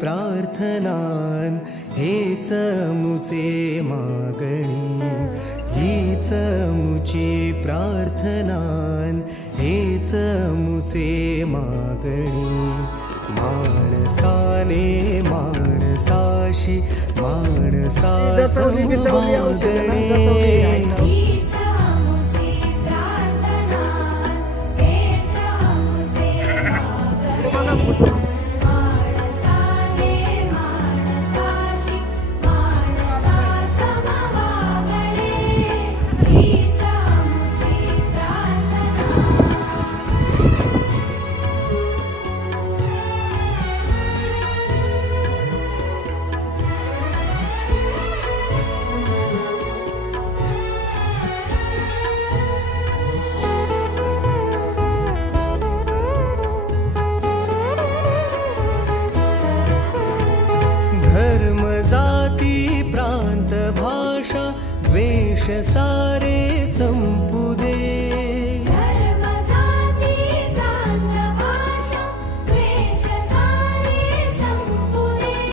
प्रार्थनान हेच मुचे मागणी, हीच मुची प्रार्थनान हेच मुचे मागणी. माणसाने माणसाशी माणसा समवागणे, धर्म जाती प्रांत भाषा द्वेष सा